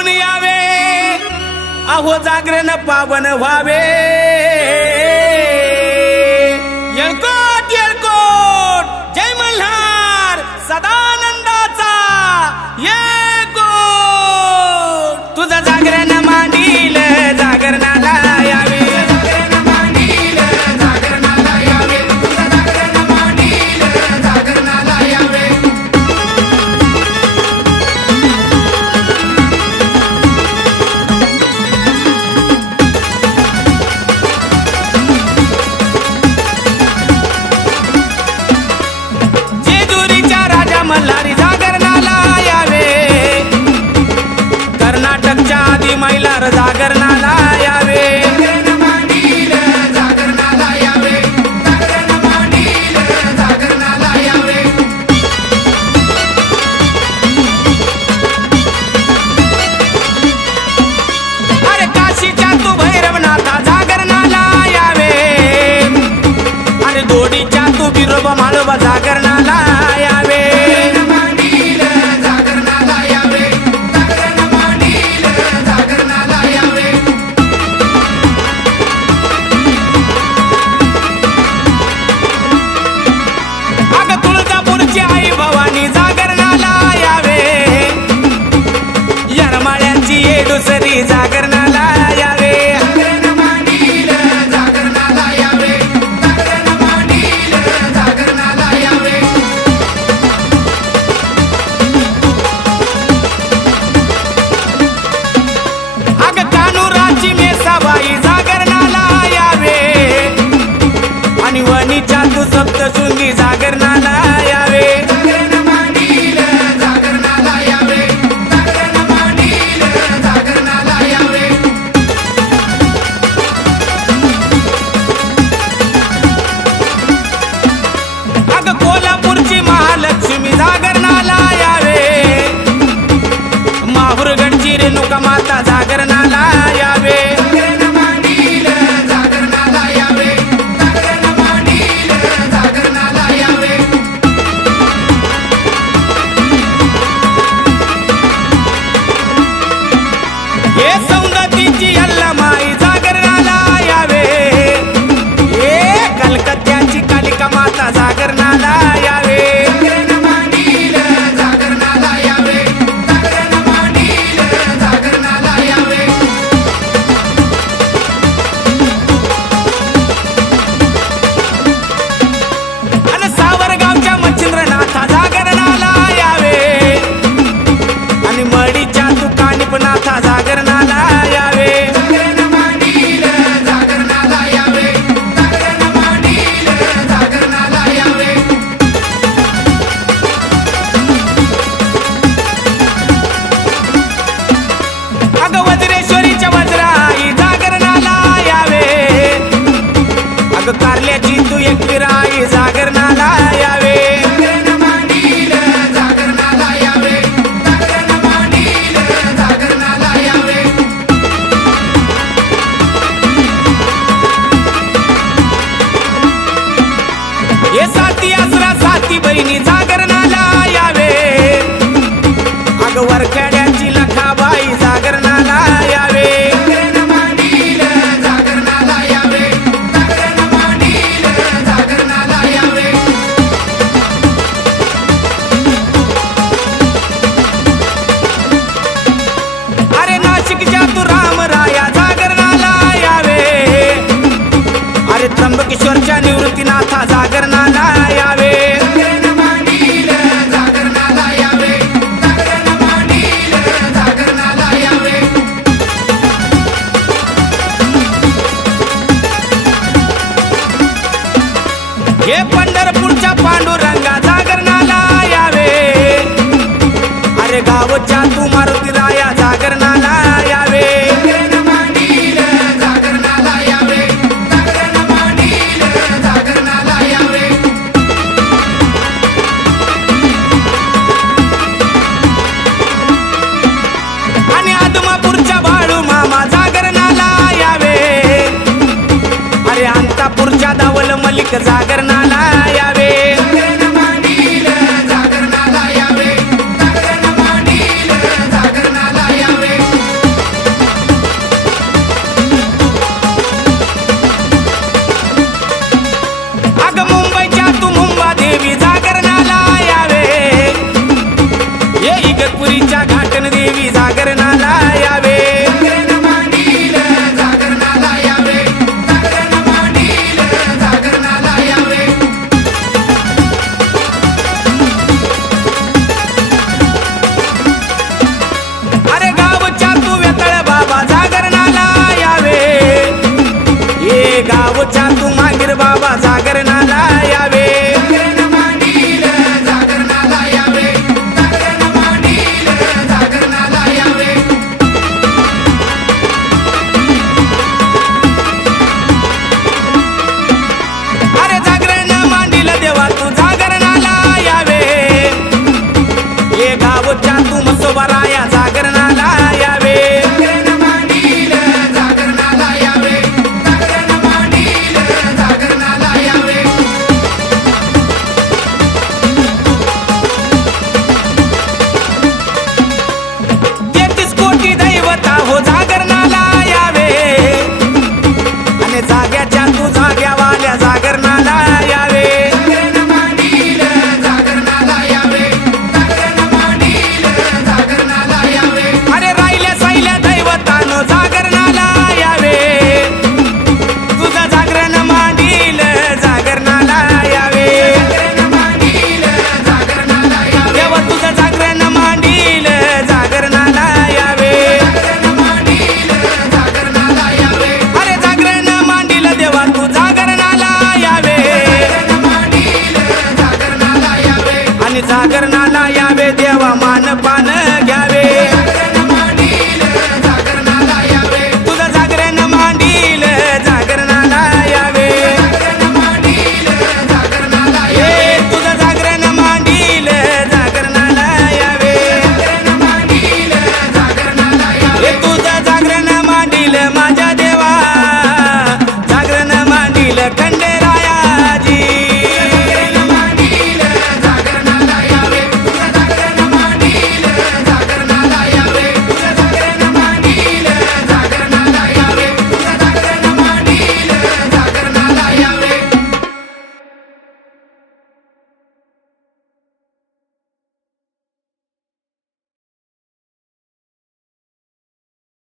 घेऊन यावे, अहो जागरण पावन व्हावे। येळकोट येळकोट जय मल्हार सदानंदाचा येळकोट। तुझं जागरण मांडील जागरणाला यावे, मल्हारी जागरणाला यावे, कर्नाटकच्या आदी मैलार जागरणाला यावे। अरे काशीच्या तू भैरवनाथा जागरणाला यावे, अरे दोडीच्या तू बिरोबा माळोबा जागरणाला यावे। दुसरी जागरणाला यावे, अग कानुराची मेसाबाई जागरणाला यावे, आणि वणीच्या तू सप्तशृंगी जागरणाला यावे। कोल्हापूरची महालक्ष्मी जागरणाला यावे, माहुरगडची रेणुका माता जागरणाला यावे। हे सौंदतीची अल्लमाई जागरणाला यावे, हे कलकत्त्याची कालिका माता जागरणाला यावे। आणि सावरगावच्या मच्छिंद्रनाथा जागरणाला यावे, आणि मडीच्या तू कानिपनाथा जागरणाला यावे। वज्रेश्वरीच्या वज्राई जागरणाला यावे, अग कारल्याची तू एकविराई जागरणाला यावे। हे साती आसरा साती बहिणी जागरणाला यावे, अग वरखेड्याची लखाबाई जागरणाला यावे। अरे नाशिकच्या तू रामराया जागरणाला यावे, अरे त्र्यंबकेश्वरच्या निवृत्तीनाथा जागरणाला यावे। हे पंढरपूरच्या पांडुरंगा जागरणाला यावे, अरे गावच्या तू मारुती राया जागरणाला यावे। आणि आदमापूरच्या बाळू मामा जागरणाला यावे, अरे अंतापूरच्या दावल मलिक जागरणाला यावे। जागरणा